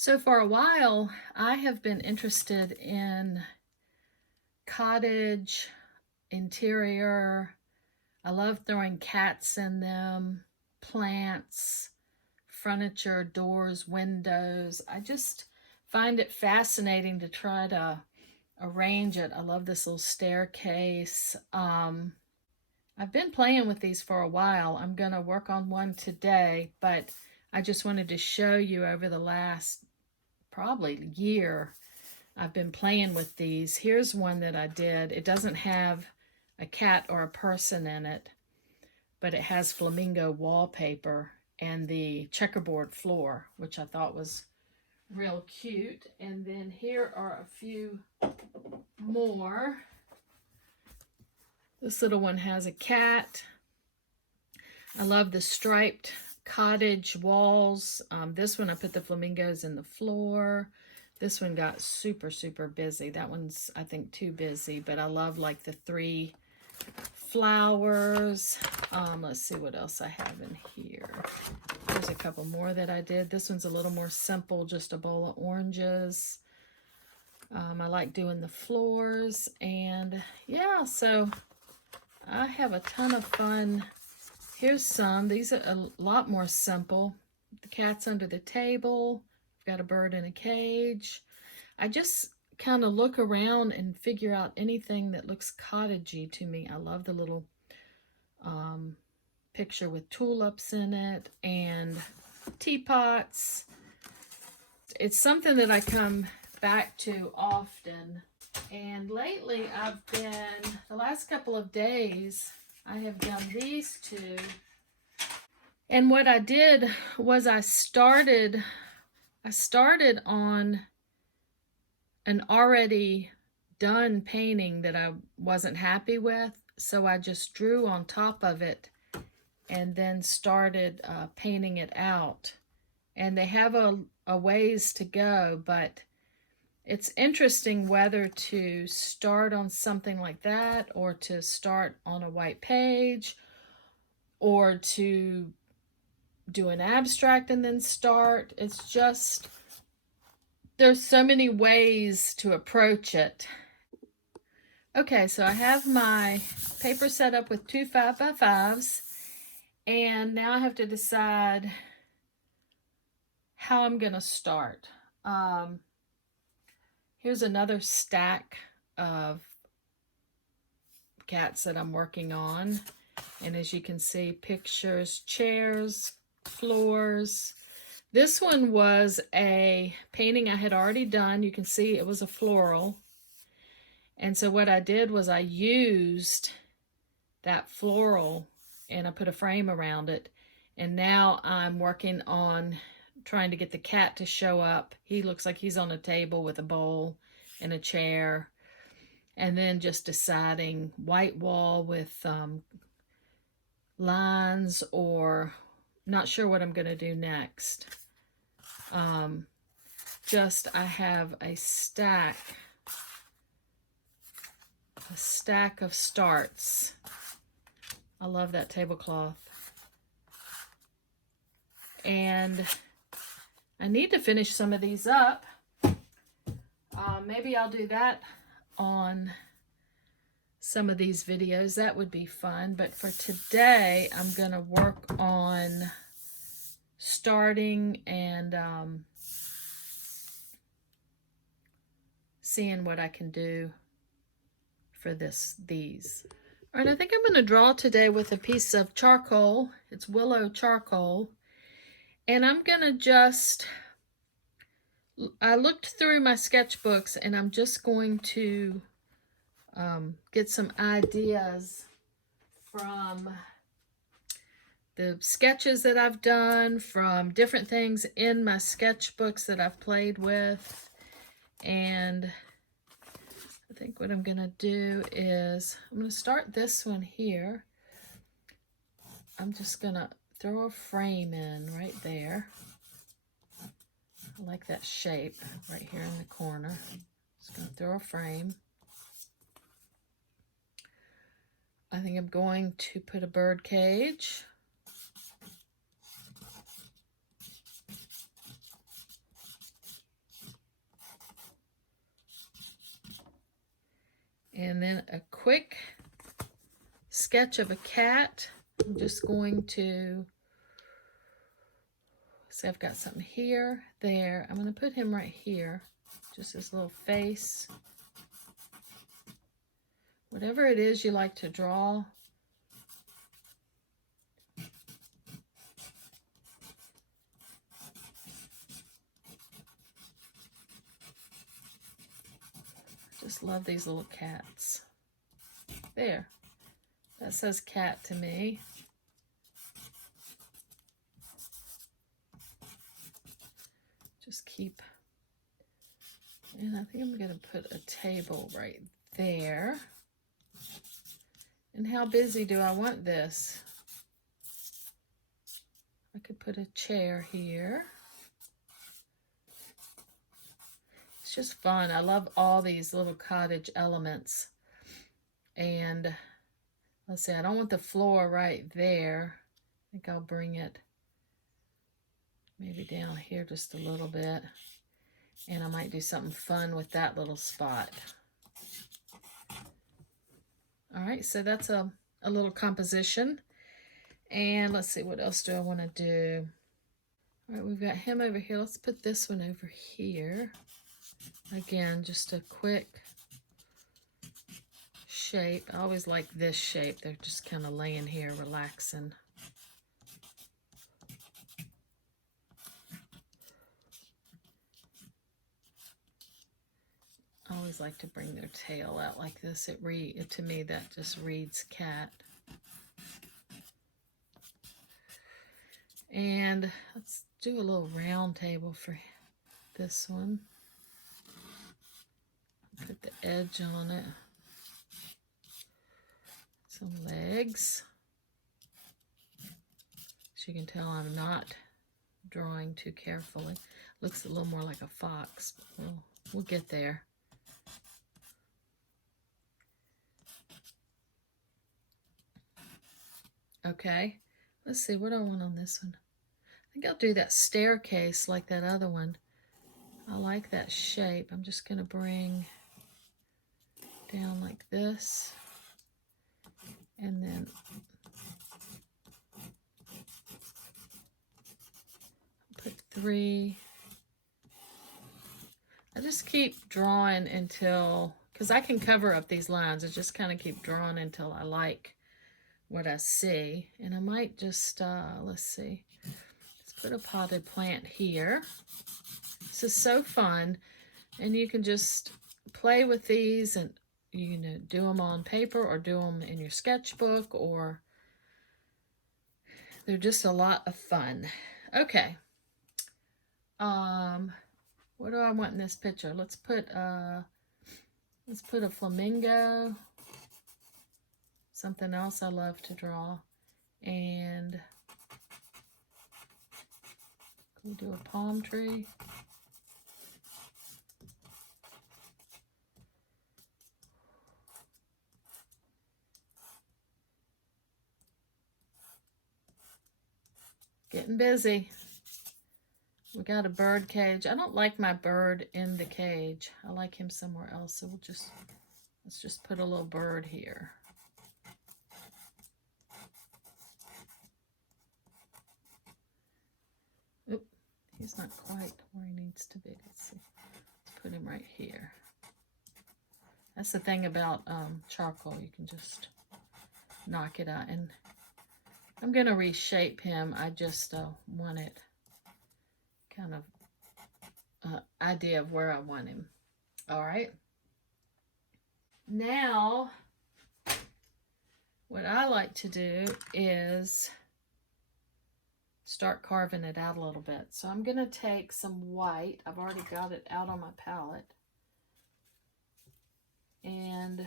So for a while, I have been interested in cottage, interior. I love throwing cats in them, plants, furniture, doors, windows. I just find it fascinating to try to arrange it. I love this little staircase. I've been playing with these for a while. I'm going to work on one today, but I just wanted to show you over the last probably year I've been playing with these. Here's one that I did. It doesn't have a cat or a person in it, but it has flamingo wallpaper and the checkerboard floor, which I thought was real cute. And then here are a few more. This little one has a cat. I love the striped cottage walls. This one I put the flamingos in the floor. This one got super busy. That one's, I think, too busy, but I love like the three flowers. Let's see what else I have in here. There's a couple more that I did. This one's a little more simple, just a bowl of oranges. I like doing the floors, and yeah, so I have a ton of fun. Here's some. These are a lot more simple. The cat's under the table. I've got a bird in a cage. I just kind of look around and figure out anything that looks cottagey to me. I love the little picture with tulips in it and teapots. It's something that I come back to often. And lately the last couple of days, I have done these two. And what I did was I started on an already done painting that I wasn't happy with. So I just drew on top of it and then started painting it out. And they have a ways to go, but it's interesting whether to start on something like that or to start on a white page or to do an abstract and then start. It's just, there's so many ways to approach it. Okay, so I have my paper set up with two 5x5s, and now I have to decide how I'm gonna start. Here's another stack of cats that I'm working on. And as you can see, pictures, chairs, floors. This one was a painting I had already done. You can see it was a floral. And so what I did was I used that floral and I put a frame around it. And now I'm working on trying to get the cat to show up. He looks like he's on a table with a bowl and a chair. And then just deciding white wall with lines, or not sure what I'm going to do next. I have a stack of starts. I love that tablecloth. And I need to finish some of these up. Maybe I'll do that on some of these videos. That would be fun. But for today, I'm going to work on starting and seeing what I can do for these. All right, I think I'm going to draw today with a piece of charcoal. It's willow charcoal. And I'm going to just, I looked through my sketchbooks and I'm just going to get some ideas from the sketches that I've done, from different things in my sketchbooks that I've played with. And I think what I'm going to do is, I'm going to start this one here. I'm just going to throw a frame in right there. I like that shape right here in the corner. Just going to throw a frame. I think I'm going to put a bird cage. And then a quick sketch of a cat. I'm just going to, see, I've got something here, there. I'm going to put him right here. Just his little face. Whatever it is you like to draw. Just love these little cats. There. That says cat to me. Just keep, and I think I'm going to put a table right there. And how busy do I want this? I could put a chair here. It's just fun. I love all these little cottage elements. And let's see, I don't want the floor right there. I think I'll bring it maybe down here just a little bit. And I might do something fun with that little spot. All right, so that's a little composition. And let's see, what else do I want to do? All right, we've got him over here. Let's put this one over here. Again, just a quick shape. I always like this shape. They're just kind of laying here, relaxing. I always like to bring their tail out like this. To me, that just reads cat. And let's do a little round table for this one. Put the edge on it. Some legs. As you can tell, I'm not drawing too carefully. Looks a little more like a fox, but we'll get there. Okay, let's see what I want on this one. I think I'll do that staircase like that other one. I like that shape. I'm just going to bring down like this. And then put 3. I just keep drawing until, because I can cover up these lines. I just kind of keep drawing until I like what I see. And I might just, let's see, let's put a potted plant here. This is so fun. And you can just play with these and, you know, do them on paper or do them in your sketchbook, or they're just a lot of fun. Okay. What do I want in this picture? Let's put a flamingo. Something else I love to draw. And we'll do a palm tree. Getting busy. We got a bird cage. I don't like my bird in the cage. I like him somewhere else. So let's just put a little bird here. Oop, he's not quite where he needs to be. Let's see. Let's put him right here. That's the thing about charcoal. You can just knock it out. And I'm going to reshape him. I just want it kind of idea of where I want him. All right. Now, what I like to do is start carving it out a little bit. So I'm going to take some white. I've already got it out on my palette. And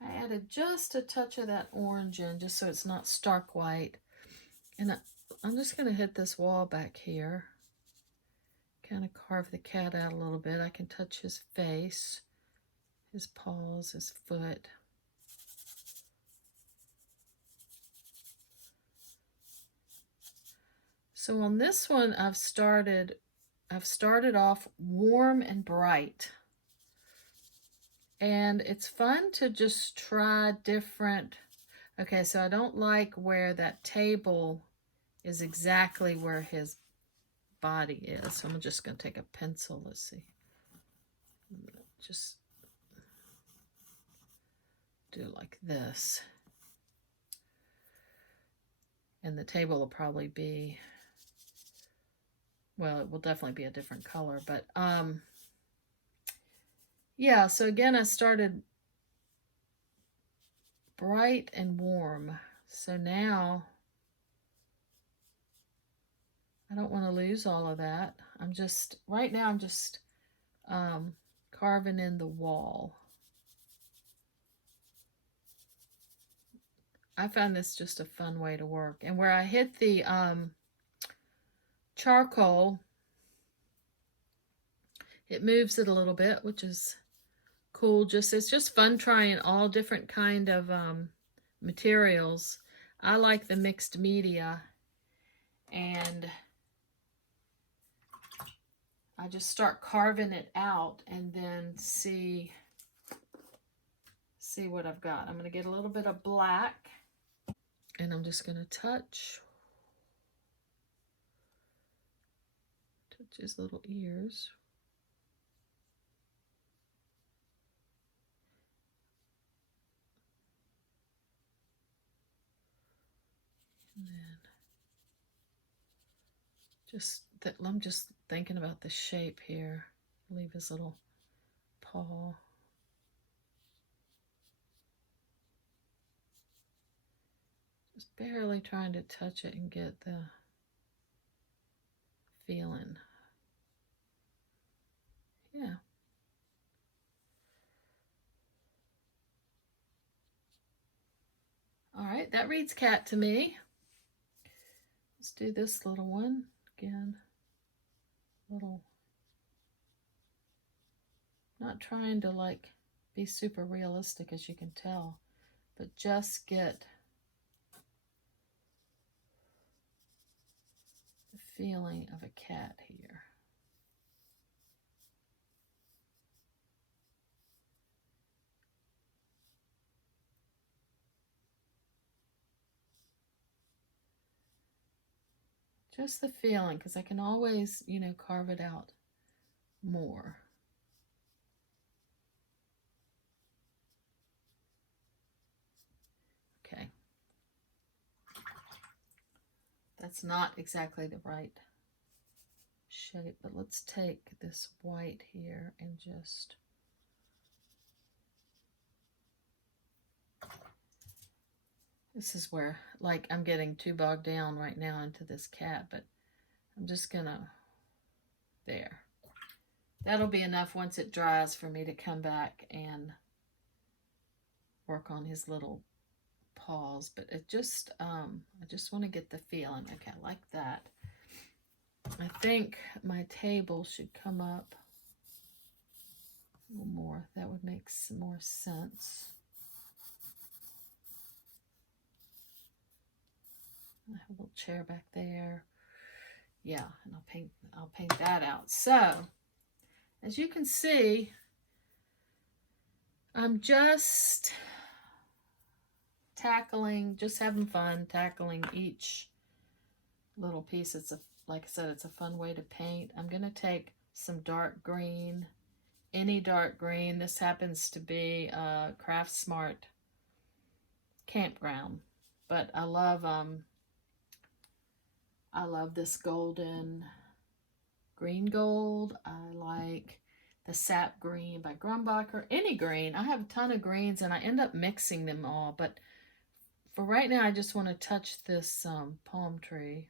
I added just a touch of that orange in, just so it's not stark white. And I'm just going to hit this wall back here. Kind of carve the cat out a little bit. I can touch his face, his paws, his foot. So on this one, I've started I've started off warm and bright. And it's fun to just try different. Okay, so I don't like where that table is exactly where his body is. So I'm just going to take a pencil. Let's see. Just do like this. And the table will probably be, well, it will definitely be a different color. But yeah, so again, I started bright and warm. So now I don't want to lose all of that. Right now I'm just carving in the wall. I find this just a fun way to work. And where I hit the charcoal, it moves it a little bit, which is cool. It's just fun trying all different kind of materials. I like the mixed media, and I just start carving it out and then see what I've got. I'm going to get a little bit of black, and I'm just going to touch his little ears. And then I'm just thinking about the shape here. Leave his little paw. Just barely trying to touch it and get the feeling. Yeah. All right, that reads cat to me. Let's do this little one again. Little, not trying to like be super realistic, as you can tell, but just get the feeling of a cat here. Just the feeling, because I can always, carve it out more. Okay. That's not exactly the right shape, but let's take this white here and just this is where, like, I'm getting too bogged down right now into this cat, but I'm just gonna, there. That'll be enough once it dries for me to come back and work on his little paws. But I just want to get the feeling. Okay, like that. I think my table should come up a little more. That would make some more sense. I have a little chair back there. Yeah, and I'll paint that out. So, as you can see, I'm just having fun tackling each little piece. Like I said, it's a fun way to paint. I'm going to take some dark green, any dark green. This happens to be a Craft Smart campground, but I love this golden green gold. I like the sap green by Grumbacher. Any green. I have a ton of greens and I end up mixing them all, but for right now I just want to touch this palm tree,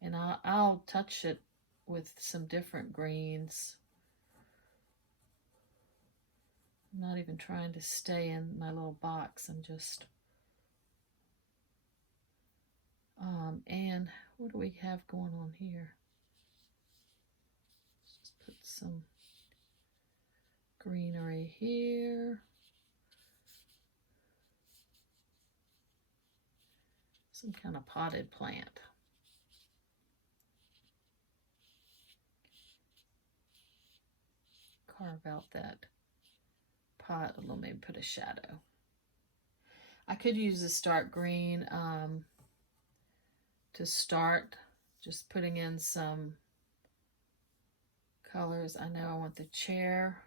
and I'll touch it with some different greens. I'm not even trying to stay in my little box. I'm just and what do we have going on here? Let's just put some greenery here. Some kind of potted plant. carve out that pot a little, maybe put a shadow. I could use this dark green to start, just putting in some colors. I know I want the chair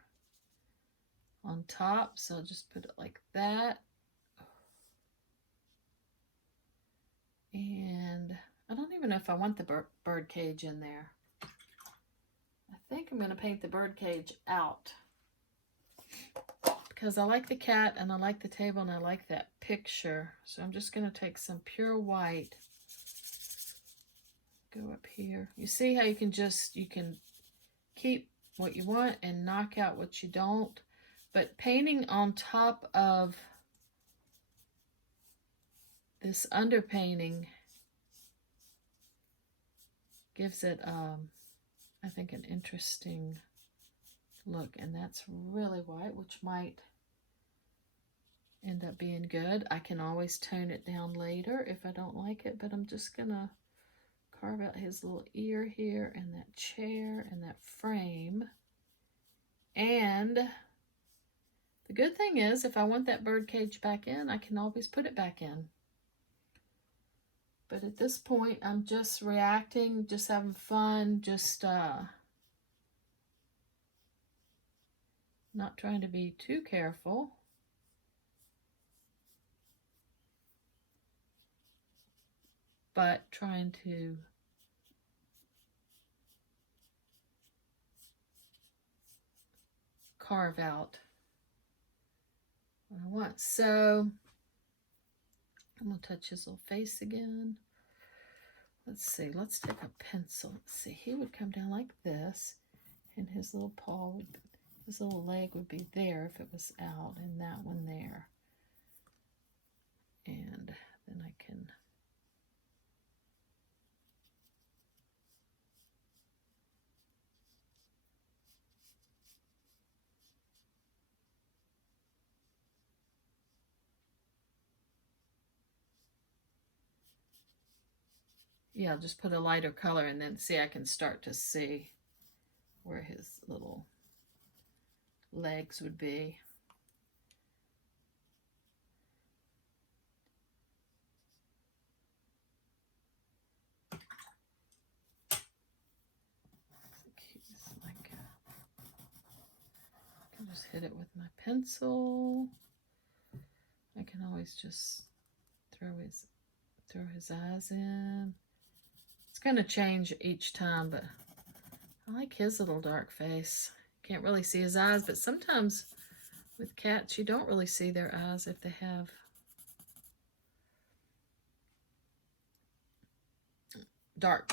on top, so I'll just put it like that. And I don't even know if I want the bird cage in there. I think I'm going to paint the bird cage out because I like the cat and I like the table and I like that picture. So I'm just going to take some pure white, go up here. You see how you can keep what you want and knock out what you don't. But painting on top of this underpainting gives it, I think, an interesting look. And that's really white, which might end up being good. I can always tone it down later if I don't like it, but I'm just gonna carve out his little ear here and that chair and that frame. And the good thing is, if I want that bird cage back in, I can always put it back in. But at this point, I'm just reacting, just having fun, just not trying to be too careful. But trying to carve out what I want. So I'm going to touch his little face again. Let's see. Let's take a pencil. Let's see. He would come down like this, and his little paw, his little leg would be there if it was out, and that one there. And then I can just put a lighter color, and then see, I can start to see where his little legs would be. Like, I can just hit it with my pencil. I can always just throw his eyes in. It's going to change each time, but I like his little dark face. Can't really see his eyes, but sometimes with cats, you don't really see their eyes if they have dark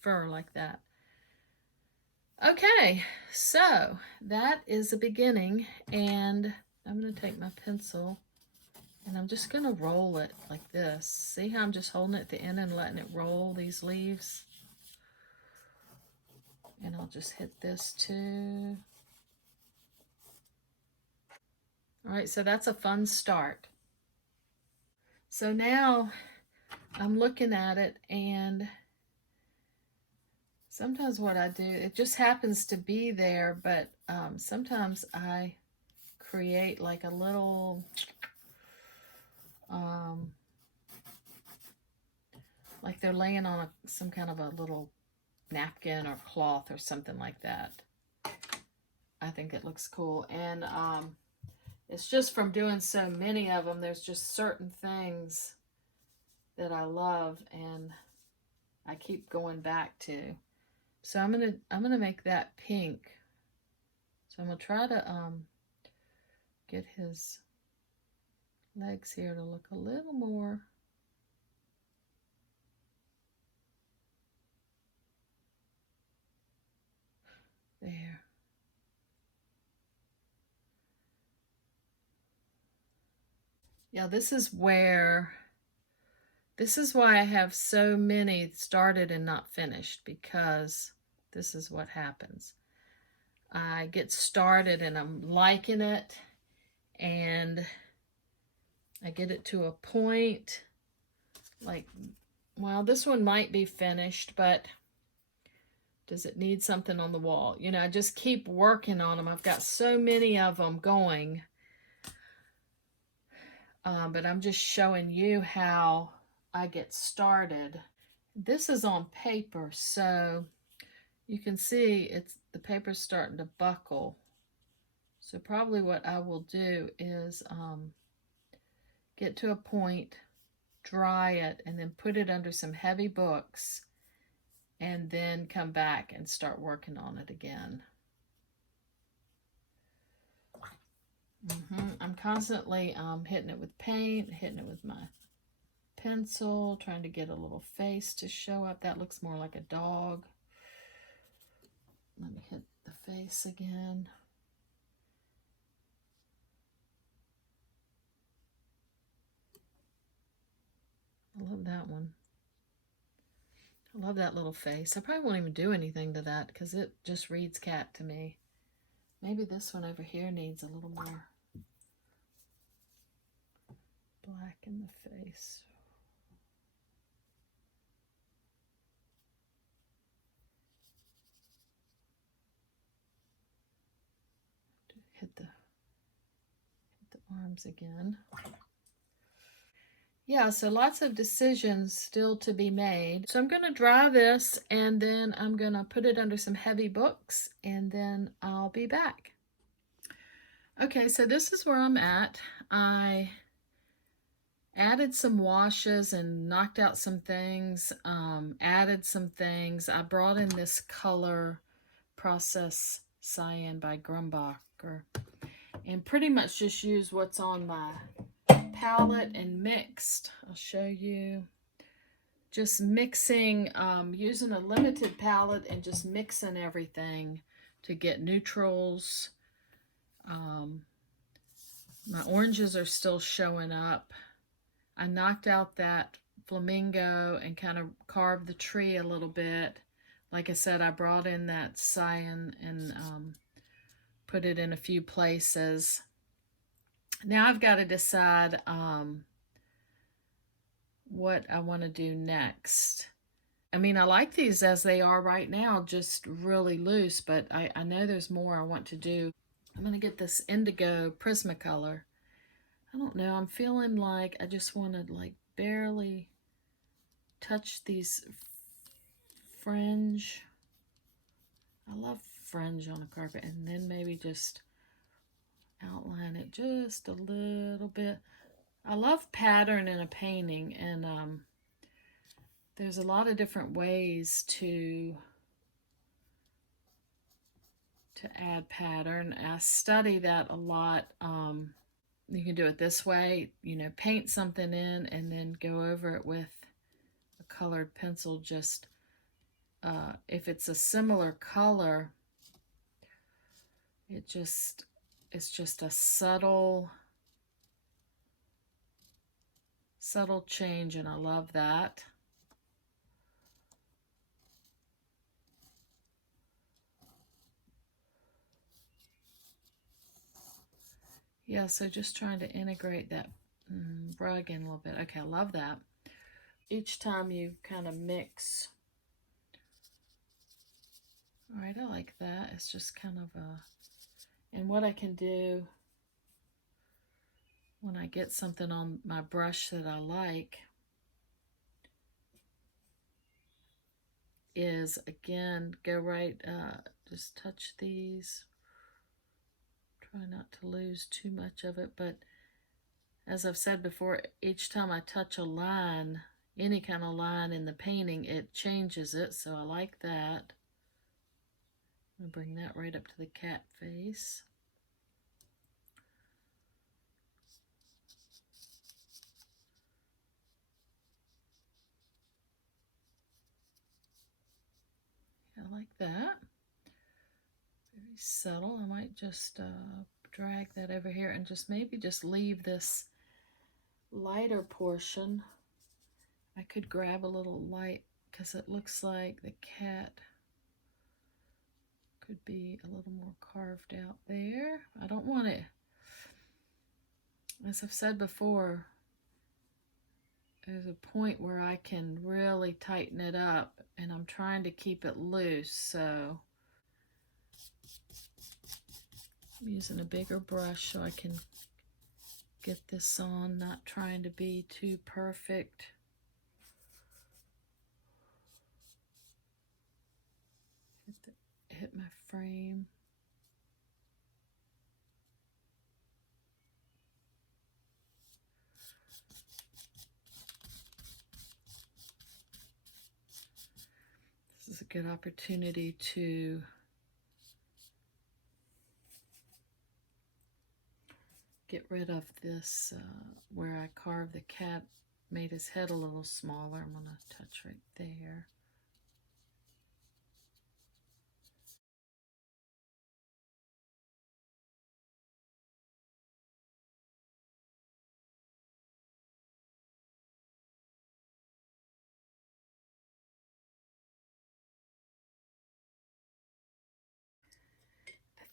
fur like that. Okay, so that is the beginning, and I'm going to take my pencil and I'm just going to roll it like this. See how I'm just holding it at the end and letting it roll these leaves? And I'll just hit this too. All right, so that's a fun start. So now I'm looking at it, and sometimes what I do, it just happens to be there, but sometimes I create like a little like they're laying on some kind of a little napkin or cloth or something like that. I think it looks cool. And it's just from doing so many of them, there's just certain things that I love and I keep going back to. So I'm gonna make that pink. So I'm gonna try to get his legs here to look a little more there. Yeah, this is why I have so many started and not finished, because this is what happens. I get started and I'm liking it, and I get it to a point like, well, this one might be finished, but Does it need something on the wall? You know, I just keep working on them. I've got so many of them going. But I'm just showing you how I get started. This is on paper, so you can see the paper's starting to buckle. So probably what I will do is get to a point, dry it, and then put it under some heavy books, and then come back and start working on it again. I'm constantly hitting it with paint, hitting it with my pencil, trying to get a little face to show up. That looks more like a dog. Let me hit the face again. I love that one. I love that little face. I probably won't even do anything to that because it just reads cat to me. Maybe this one over here needs a little more black in the face. Hit the arms again. Yeah, so lots of decisions still to be made. So I'm going to dry this, and then I'm going to put it under some heavy books, and then I'll be back. Okay, so this is where I'm at. I added some washes and knocked out some things, added some things. I brought in this color Process Cyan by Grumbacher, and pretty much just used what's on my palette and mixed. I'll show you. Just mixing, using a limited palette and just mixing everything to get neutrals. My oranges are still showing up. I knocked out that flamingo and kind of carved the tree a little bit. Like I said, I brought in that cyan and put it in a few places. Now I've got to decide what I want to do next. I mean, I like these as they are right now, just really loose, but I know there's more I want to do. I'm going to get this indigo Prismacolor. I don't know, I'm feeling like I just want to like barely touch these fringe. I love fringe on a carpet, and then maybe just outline it just a little bit. I love pattern in a painting, and there's a lot of different ways to add pattern. I study that a lot. You can do it this way, you know, paint something in and then go over it with a colored pencil. Just if it's a similar color, it's just a subtle change, and I love that. Yeah, so just trying to integrate that rug in a little bit. Okay, I love that. Each time you kind of mix. All right, I like that. It's just kind of a, and what I can do when I get something on my brush that I like is, again, go right, just touch these. Try not to lose too much of it, but as I've said before, each time I touch a line, any kind of line in the painting, it changes it, so I like that. I'm going to bring that right up to the cat face. I like that. Very subtle. I might just drag that over here and just maybe just leave this lighter portion. I could grab a little light because it looks like the cat could be a little more carved out there. I don't want it, as I've said before, there's a point where I can really tighten it up and I'm trying to keep it loose, so I'm using a bigger brush so I can get this on, not trying to be too perfect. Hit my frame. This is a good opportunity to get rid of this where I carved the cat, made his head a little smaller. I'm going to touch right there.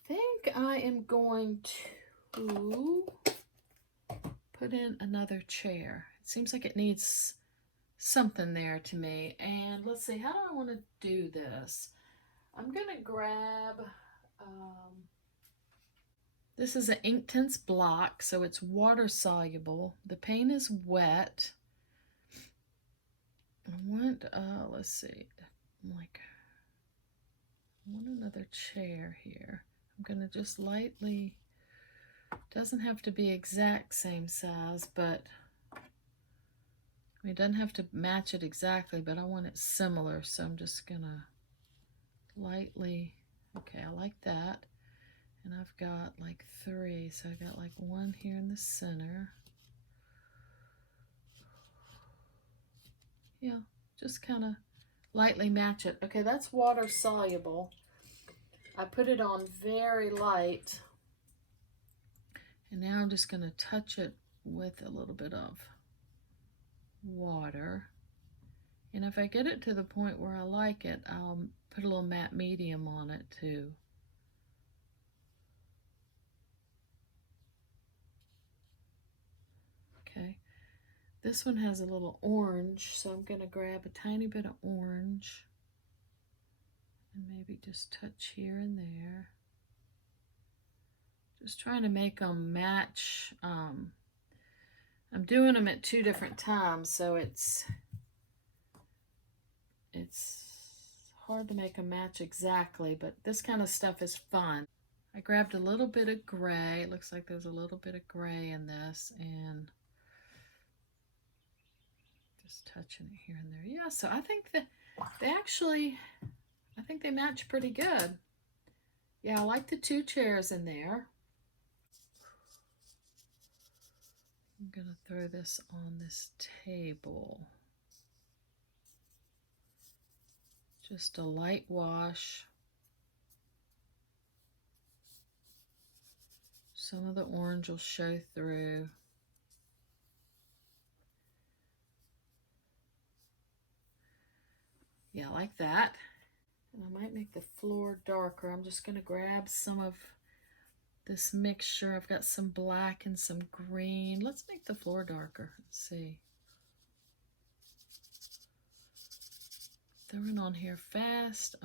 I think I am going to put in another chair. It seems like it needs something there to me. And let's see, how do I want to do this? I'm going to grab, this is an Inktense block, so it's water soluble. The paint is wet. I want, let's see, I want another chair here. I'm going to just lightly, doesn't have to be exact same size, but I mean, it doesn't have to match it exactly, but I want it similar, so I'm just going to lightly, okay, I like that. And I've got like 3, so I got like 1 here in the center. Yeah, just kind of lightly match it. Okay, that's water soluble. I put it on very light. And now I'm just going to touch it with a little bit of water. And if I get it to the point where I like it, I'll put a little matte medium on it too. Okay, this one has a little orange, so I'm going to grab a tiny bit of orange and maybe just touch here and there. Just trying to make them match. I'm doing them at 2 different times, so it's hard to make them match exactly, but this kind of stuff is fun. I grabbed a little bit of gray. It looks like there's a little bit of gray in this, and just touching it here and there. Yeah, so I think that they actually, I think they match pretty good. Yeah, I like the 2 chairs in there. I'm going to throw this on this table. Just a light wash. Some of the orange will show through. Yeah, I like that. And I might make the floor darker. I'm just going to grab some of this mixture. I've got some black and some green. Let's make the floor darker. Let's see. Throwing on here fast.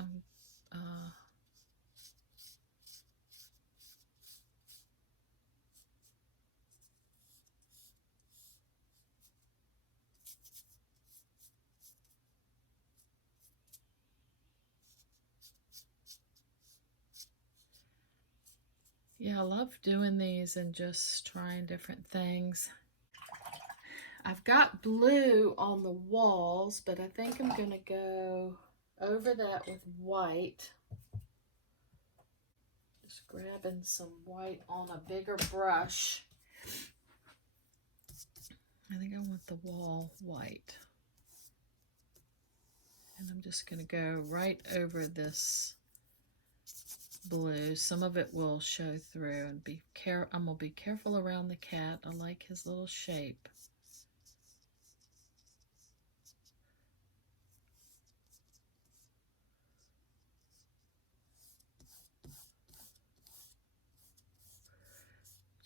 Yeah, I love doing these and just trying different things. I've got blue on the walls, but I think I'm going to go over that with white. Just grabbing some white on a bigger brush. I think I want the wall white. And I'm just going to go right over this blue. Some of it will show through, and I'm going to be careful around the cat. I like his little shape.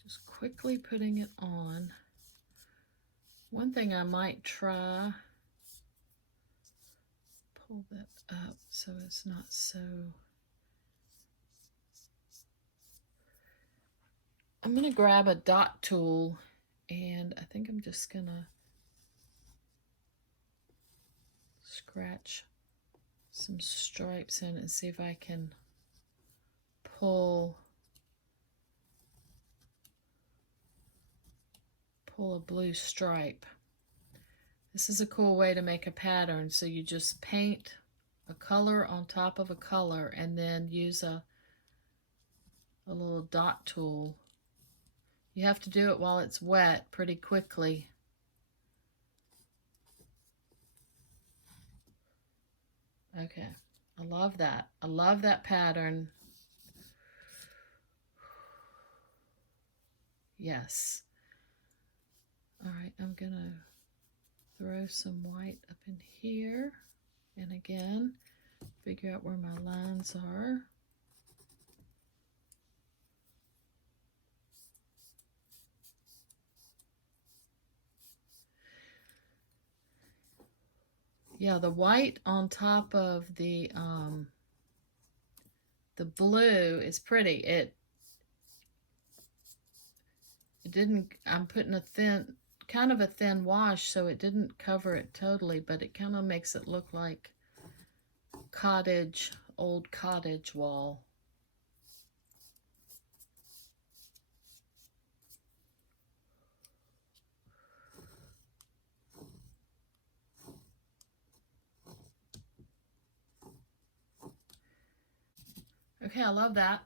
Just quickly putting it on. One thing I might try pull that up so it's not so... I'm going to grab a dot tool, and I think I'm just going to scratch some stripes in and see if I can pull a blue stripe. This is a cool way to make a pattern. So you just paint a color on top of a color and then use a little dot tool. You have to do it while it's wet pretty quickly. Okay, I love that. I love that pattern. Yes. All right, I'm gonna throw some white up in here, and again, figure out where my lines are. Yeah, the white on top of the blue is pretty. It didn't, I'm putting a thin, kind of a thin wash, so it didn't cover it totally, but it kind of makes it look like cottage, old cottage wall. Okay, I love that.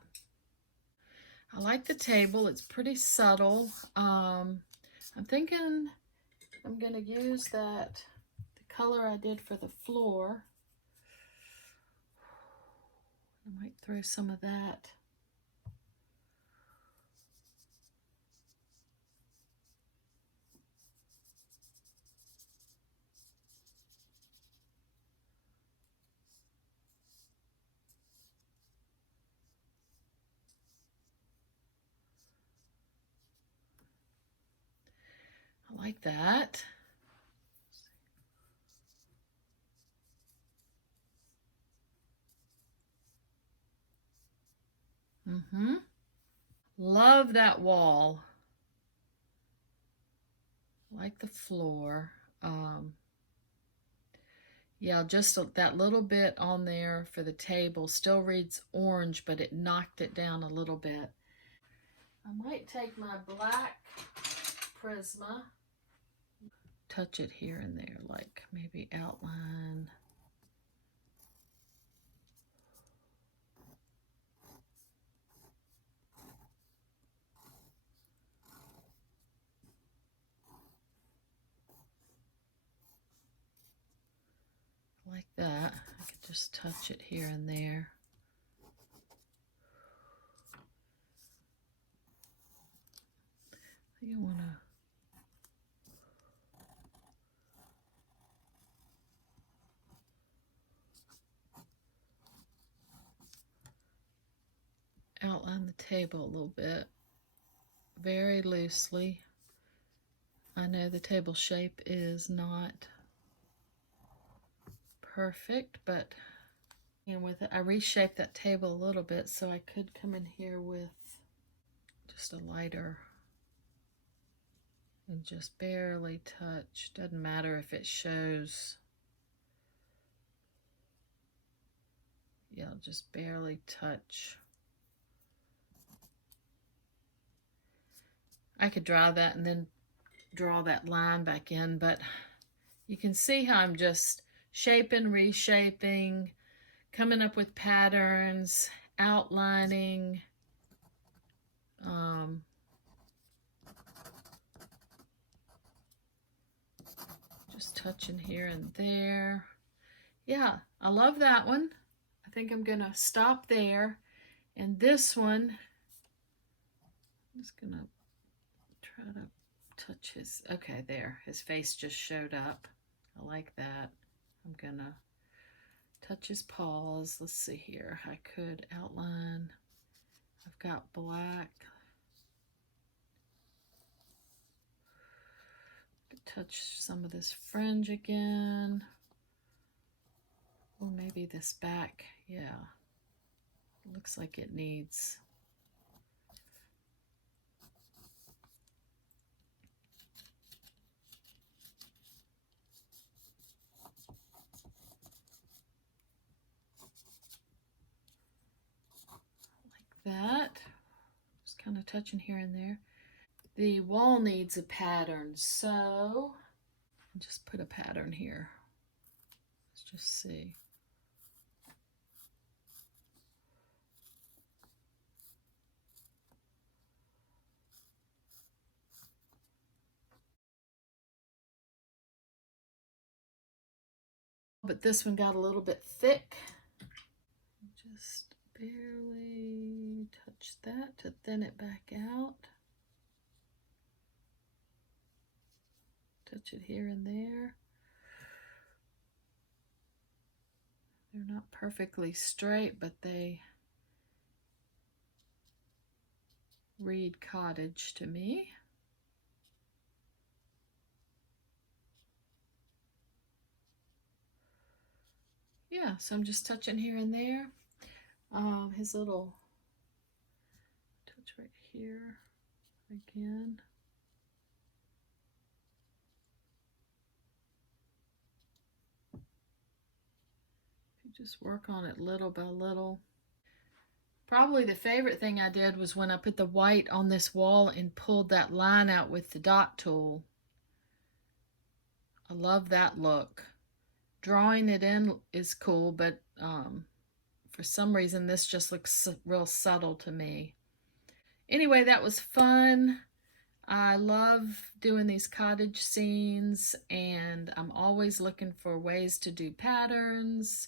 I like the table. It's pretty subtle. I'm thinking I'm going to use the color I did for the floor. I might throw some of that. I like that. Love that wall. Like the floor. Yeah, just that little bit on there for the table still reads orange, but it knocked it down a little bit. I might take my black Prisma, touch it here and there, like maybe outline. Like that. I could just touch it here and there. I think I want to outline the table a little bit, very loosely. I know the table shape is not perfect, but and with it, I reshaped that table a little bit so I could come in here with just a lighter and just barely touch. Doesn't matter if it shows. Yeah, just barely touch. I could draw that and then draw that line back in, but you can see how I'm just shaping, reshaping, coming up with patterns, outlining. Just touching here and there. Yeah, I love that one. I think I'm gonna stop there. And this one, I'm just gonna try to touch his, okay, there, his face just showed up. I like that. I'm gonna touch his paws. Let's see here. I could outline. I've got black. Touch some of this fringe again. see this back. Yeah, looks like it needs. Like that. Just kind of touching here and there. The wall needs a pattern, so I'll just put a pattern here. Let's just see. But this one got a little bit thick. Just barely touch that to thin it back out. Touch it here and there. They're not perfectly straight, but they read cottage to me. Yeah, so I'm just touching here and there. His little touch right here again. You just work on it little by little. Probably the favorite thing I did was when I put the white on this wall and pulled that line out with the dot tool. I love that look. Drawing it in is cool, but for some reason this just looks real subtle to me. Anyway, that was fun. I love doing these cottage scenes, and I'm always looking for ways to do patterns.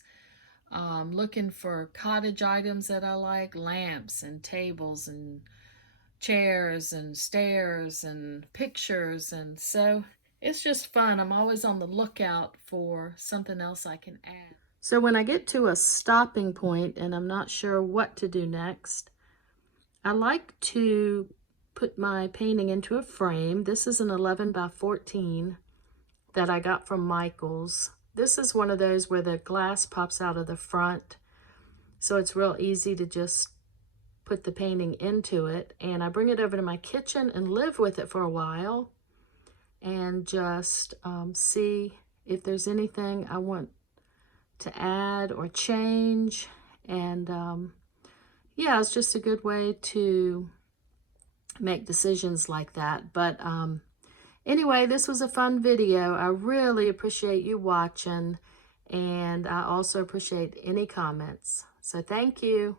Looking for cottage items that I like, lamps and tables and chairs and stairs and pictures, and so it's just fun. I'm always on the lookout for something else I can add. So when I get to a stopping point and I'm not sure what to do next, I like to put my painting into a frame. This is an 11 by 14 that I got from Michael's. This is one of those where the glass pops out of the front, so it's real easy to just put the painting into it. And I bring it over to my kitchen and live with it for a while and just see if there's anything I want to add or change. And yeah, it's just a good way to make decisions like that. But anyway, this was a fun video. I really appreciate you watching, and I also appreciate any comments. So thank you.